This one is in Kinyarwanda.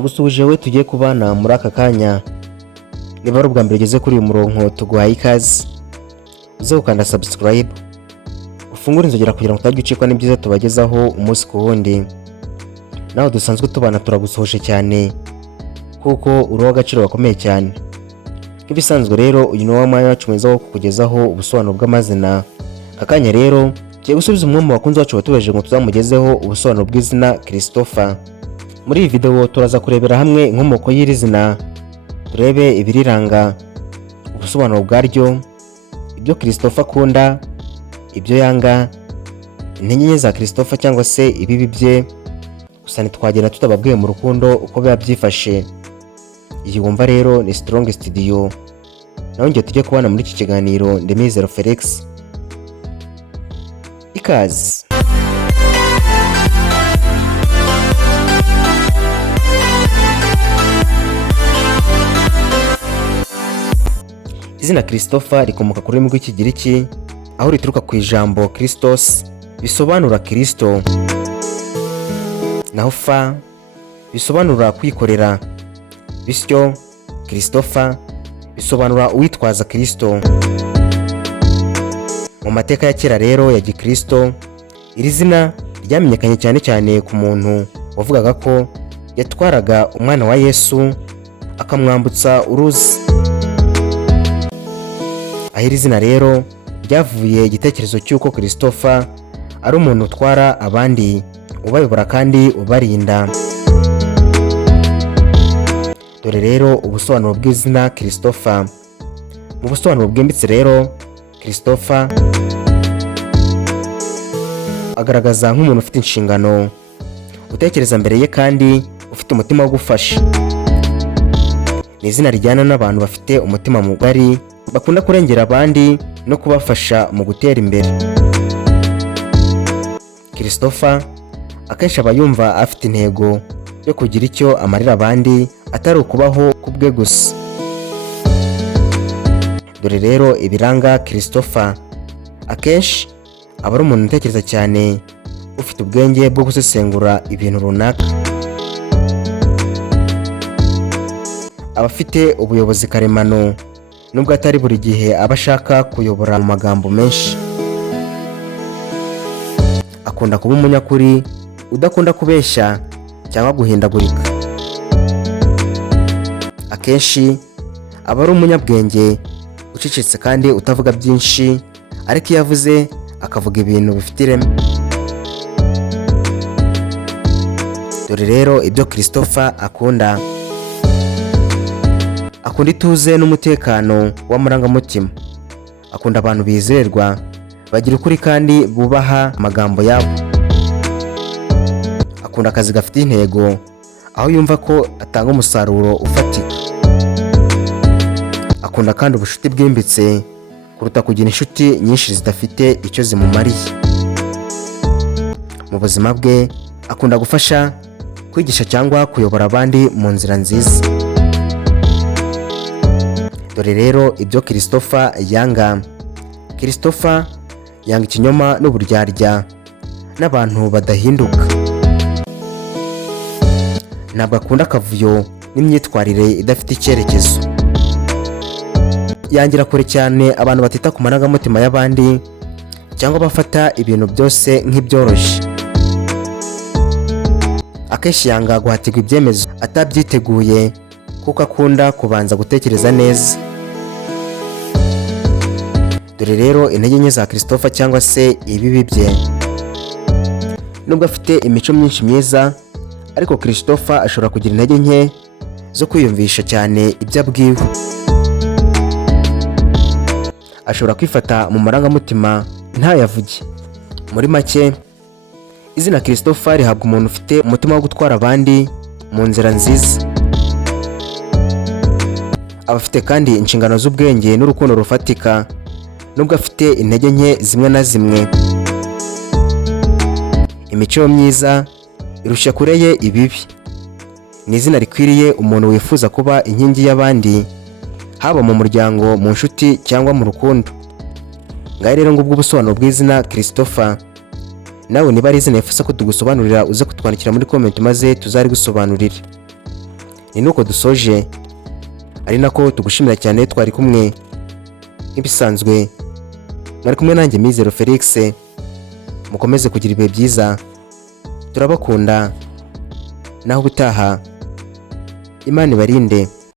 Ndagusuhuje we tugiye kubana muri aka kanya. Niba ari ubwa mbere ugeze kuri uyu murongo tuguhaye ikaze. Uze gukanda subscribe, ufungure inzogera kugira ngo utajya ucikwa n'ibyiza tubagezaho umunsi ku wundi. Naho dusanzwe tubana turagusohoje cyane kuko uri uw'agaciro gakomeye cyane. Nk'ibisanzwe rero uyu ni wa mwanya wacu mwiza wo kukugezaho ubusobanuro bw'amazina. Aka kanya rero tugiye gusubiza umwe mu bakunzi bacu batubeje ngo tuzamugezeho ubusobanuro bw'izina Christopher. Muri iyi video turaza kurebera hamwe inkomoko y'iri zina, turebe ibiriranga, ubusobanuro bwaryo, ibyo Christopher akunda, ibyo yanga, intege nke za Christopher cyangwa se ibibi bye. Gusa ntitwagenda tutababwiye mu rukundo uko biba byifashe. Iyi wumva rero ni Strong Studio, naho ngiye tujye kubana muri iki kiganiro. Ndemizero Felix, ikaze. Izina Christopher rikomoka ku rurimi rw'Ikigiriki, aho rituruka ku ijambo Christos bisobanura Kristo, naho fa bisobanura kwikorera, bityo Christopher bisobanura uwitwaza Kristo. Mu mateka ya kera rero ya Gikristo, iri zina ryamenyekanye cyane cyane ku muntu wavugaga ko yatwaraga umwana wa Yesu akamwambutsa uruzi. Aho iri zina rero ryavuye igitekerezo cy'uko Christopher ari umuntu utwara abandi, ubayobora kandi ubarinda. Dore rero ubusobanuro bw'izina Christopher. Mu busobanuro bwimbitse rero, Christopher agaragaza nk'umuntu ufite inshingano, utekereza mbere ye kandi ufite umutima wo gufasha. Ni izina rijyana n'abantu bafite umutima mugari, bakunda kurengera abandi no kubafasha mu gutera imbere. Christopher akenshi aba yumva afite intego yo kugira icyo amarira abandi, atari ukubaho ku bwe gusa. Dore rero ibiranga Christopher. Akenshi aba ari umuntu utekereza cyane, ufite ubwenge bwo gusesengura ibintu runaka. Aba afite ubuyobozi karemano, nubwo atari buri gihe aba ashaka kuyobora mu magambo menshi. Akunda kuba umunyakuri, udakunda kubeshya cyangwa guhindagurika. Akenshi aba ari umunyabwenge, ucecetse kandi utavuga byinshi, ariko iyo avuze akavuga ibintu bifite ireme. Dore rero ibyo Christopher akunda. Akunda ituze n'umutekano w'amarangamutima. Akunda abantu bizerwa, bagira ukuri kandi bubaha amagambo yabo. Akunda akazi gafite intego, aho yumva ko atanga umusaruro ufatika. Akunda kandi ubushuti bwimbitse kuruta kugira inshuti nyinshi zidafite icyo zimumariye. Mu buzima bwe akunda gufasha, kwigisha cyangwa kuyobora abandi mu nzira nziza. Dore rero ibyo Christopher yanga. Christopher yanga ikinyoma n'uburyarya n'abantu badahinduka. Ntabwo akunda akavuyo n'imyitwarire idafite icyerekezo. Yangira kure cyane abantu batita ku marangamutima y'abandi cyangwa bafata ibintu byose nk'ibyoroshye. Akenshi yanga guhatirwa ibyemezo atabyiteguye, kuko akunda kubanza gutekereza neza. Dore rero intege nke za Christopher cyangwa se ibibi bye. Nubwo afite imico myinshi myiza, ariko Christopher ashobora kugira intege nke zo kwiyumvisha cyane ibyo abwiwe. Ashobora kwifata mu marangamutima ntayavuge. Muri make, izina Christopher rihabwa umuntu ufite umutima wo gutwara abandi mu nzira nziza. Aba afite kandi inshingano z'ubwenge n'urukundo rufatika, nubwo afite intege nke zimwe na zimwe. Imico myiza irusha kure ye ibibi. Ni izina rikwiriye umuntu wifuza kuba inkingi y'abandi, haba mu muryango, mu nshuti cyangwa mu rukundo. Ngaho rero ngubwo ubusobanuro bw'izina Christopher. Nawe niba ari izina wifuza ko tugusobanurira, uze kutwandikira muri comment maze tuzari gusobanurira. ni nuko dusoje, ari nako tugushimira cyane twari kumwe. Nk'ibisanzwe mwari kumwe nanjye Mizero Felix, mukomeze kugira ibihe byiza, turabakunda naho ubutaha, Imana ibarinde.